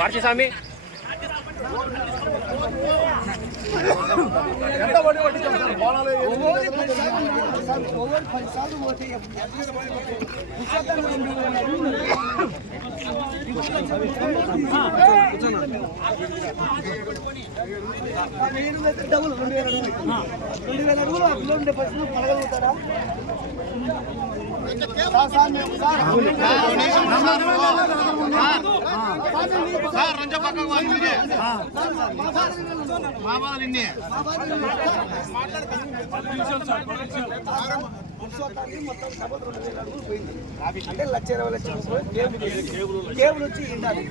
మార్చి స్వామి డబ్బులు 2000 అడుగులు అట్లా ఉండే పరిస్థితులు పడగలుగుతారా? మొత్తం డబుల్ 2000 అడుగులు పోయింది. అంటే 1,20,00,000 కేబుల్ వచ్చి ఉండాలి.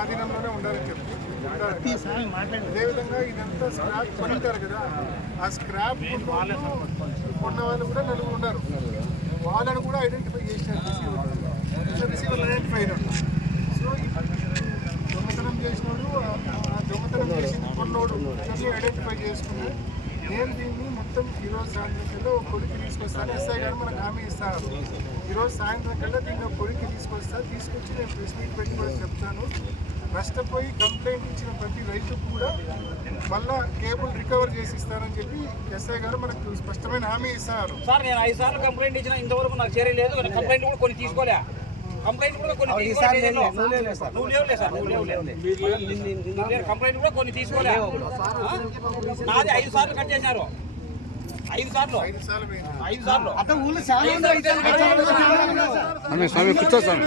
ఆధీనంలోనే ఉండాలని చెప్పి అదేవిధంగా ఇదంతా స్క్రాప్ కొనింటారు కదా, ఆ స్క్రాప్ కొన్న వాళ్ళు కూడా నలుగురు ఉన్నారు. వాళ్ళని కూడా ఐడెంటిఫై చేసినారు, రిసీవర్లు ఐడెంటిఫై అయినారు. సో దొంగతనం చేసినోడు, దొంగతనం చేసింది కొన్నోడు అన్నీ ఐడెంటిఫై చేసుకున్నారు. నేను దీన్ని మొత్తం ఈరోజు సాయంత్రం కల్లా ఒక కొడుకు తీసుకొస్తాను. ఎస్ఐ గారు మనకు హామీ ఇస్తారు. ఈరోజు సాయంత్రం కల్లా దీన్ని ఒక కొడుకు తీసుకొచ్చి నేను ప్రెస్ మీట్ పెట్టి కూడా చెప్తాను. నష్టపోయి కంప్లైంట్ ఇచ్చిన ప్రతి రైతుకు కూడా మళ్ళా కేబుల్ రికవర్ చేసి ఇస్తారని చెప్పి ఎస్ఐ గారు మనకు స్పష్టమైన హామీ ఇస్తారు. సార్ నేను 5 సార్లు కంప్లైంట్ ఇచ్చిన, ఇంతవరకు నాకు చేయలేదు. కంప్లైంట్ కూడా కొన్ని తీసుకోలే, కంప్లైంట్ కూడా కొన్ని కంప్లైంట్ కూడా కొన్ని తీసుకోలే. నాది 5 సార్లు కట్ చేశారు. 5 సార్లు స్వామి కూర్చో స్వామి,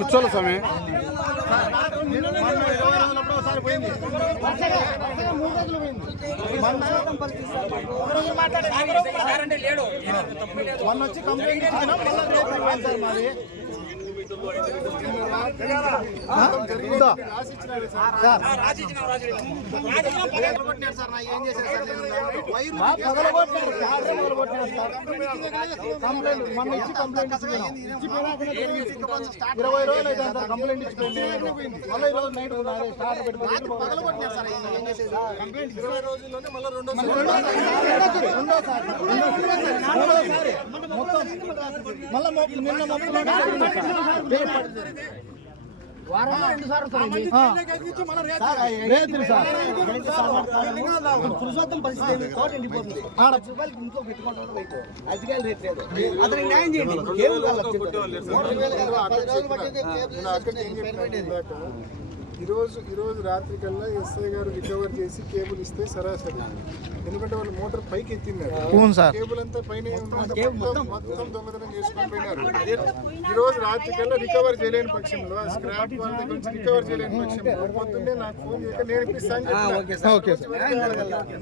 కూర్చోలే స్వామి. మొన్న వచ్చి కంప్లైంట్ మొన్న ఇచ్చి కంప్లైంట్ 20 రోజులు అయితే సార్ కంప్లైంట్ ఇచ్చి మళ్ళీ ఈరోజు నైట్ స్టార్ట్ పెట్టుకుని 20 రోజుల్లోనే మళ్ళీ రెండోసారి మళ్ళీ నిన్న వారంలో 2 సార్లు పురుషోత్తం పరిస్థితి కోట ఎండిపోతుంది. రూపాయలకి ఇంట్లో పెట్టుకుంటాడు బయట అధికారులు రేట్ లేదు. అతనికి న్యాయం చేయండి. ఈరోజు రాత్రి కల్లా ఎస్ఐ గారు రికవర్ చేసి కేబుల్ ఇస్తే సరాసరి, ఎందుకంటే వాళ్ళు మోటార్ పైకి ఎత్తిన్నారు, కేబుల్ అంతా పైన మొత్తం దొంగతనం చేసుకొని పోయినారు. ఈరోజు రాత్రి కల్లా రికవర్ చేయలేని పక్షంలో, స్క్రాప్ వాళ్ళ దగ్గర నుంచి రికవర్ చేయలేని పక్షంలో పొద్దున్నే నాకు ఫోన్ చేయక నేను ఇప్పిస్తాను.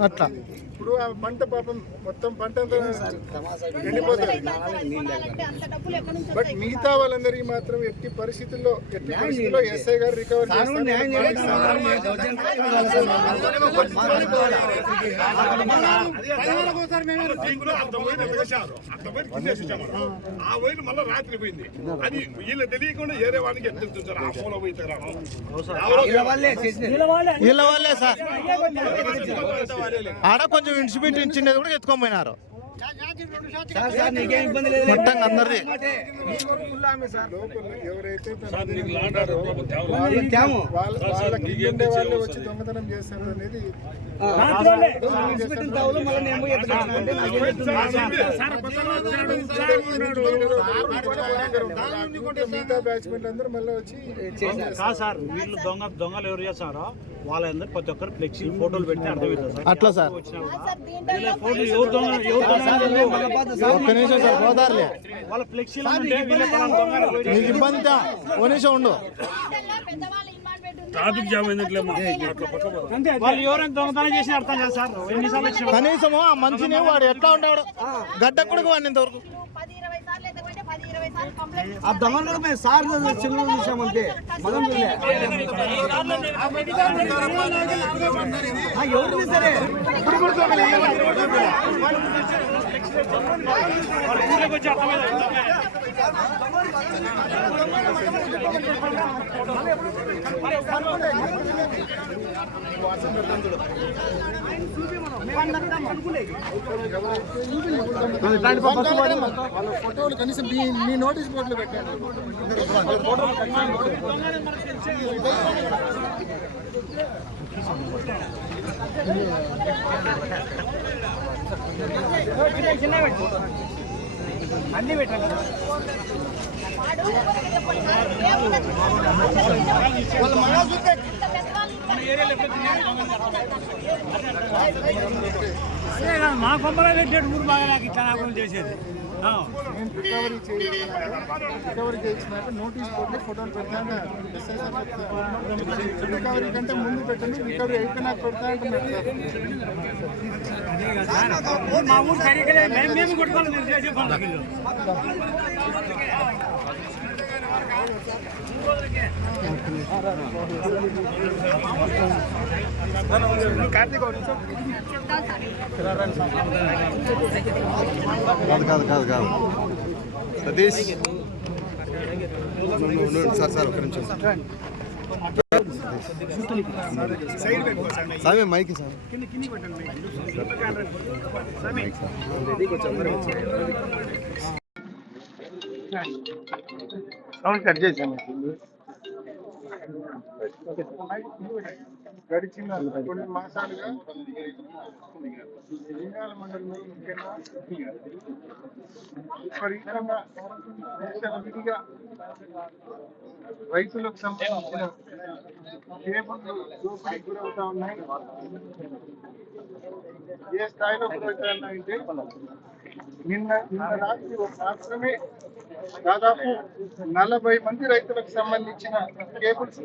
అట్లా ఇప్పుడు ఆ పంట పాపం మొత్తం పంట అంతా ఎండిపోతుంది. బట్ మిగతా వాళ్ళందరికీ మాత్రం ఎట్టి పరిస్థితుల్లో ఎస్ఐ గారు రికవర్ చేస్తారు. ఆ వైలు మళ్ళీ రాత్రి పోయింది. అది వీళ్ళు తెలియకుండా ఏరే వాడికి ఎత్తుతారు. ఆ ఫోన్ పోయి వీళ్ళ వాళ్ళే సార్, ఆడ కొంచెం ఇన్సిపెక్ట్ ఇచ్చినది కూడా ఎత్తుకొని పోయినారు. మొత్తం అందరిది ఎవరైతే వాళ్ళే వచ్చి దొంగతనం చేస్తారు అనేది మిగతా బ్యాచ్మెంట్ అందరూ మళ్ళీ వచ్చి సార్ వీళ్ళు దొంగలు ఎవరు చేస్తారో వాళ్ళందరూ ప్రతి ఒక్కరు ఫ్లెక్సీ ఫోటోలు పెడితే అర్థమవుతుంది సార్. అట్లా సార్ ఒక్క నిమిషం సార్ పోతారులే, వాళ్ళ ఫ్లెక్సీలు నీకు ఇబ్బంది ఓ నిమిషం ఉండు. ట్రాఫిక్ జామ్ అయినట్లేమో వాళ్ళు ఎవరైనా దొంగతనం చేసి అర్థం కదా సార్. ఎన్నిసార్లు కనీసము ఆ మంచిని వాడు ఎట్లా ఉండేవాడు గడ్డ కూడా వాడిని ఇంతవరకు ఆ దొంగలు కూడా మేము సార్ చిన్న చూసామంతే మగం చూడలే ఎవరిని సరే వాళ్ళ ఫోటోలు కనీసం మీ నోటీస్ బోర్డులో పెట్టండి. అన్ని పెట్టండి వాళ్ళ మగ మా కొమ్మలో పెట్టాడు ఊరు బాగా నాకు ఇట్లా నాకు చేసేది రికవరీ చేయించినాక నోటీస్ బోర్డులో ఫోటోలు పెడతాను. రికవరీ కంటే ముందు పెట్టండి, రికవరీ అయిపోయినాక పెడతా అంటున్నారు సార్. మా ఊరు సరిగ్గా మేము కొట్టుకోవాలి మీరు చేసే పనులు కార్తీక్ కాదు సతీష్ సార్ ఒక నిమిషం sir mic sir sound cut చేశాను. గడిచిన కొన్ని మాసాలుగా లింగాల మండలంలో ముఖ్యంగా విపరీతంగా విడిగా రైతులకు సంబంధించిన కేబుల్లు దోపిడీకి గురవుతా ఉన్నాయి. ఏ స్థాయిలో గురవుతాయంటే నిన్న రాత్రి మాత్రమే దాదాపు 40 మంది రైతులకు సంబంధించిన కేబుల్స్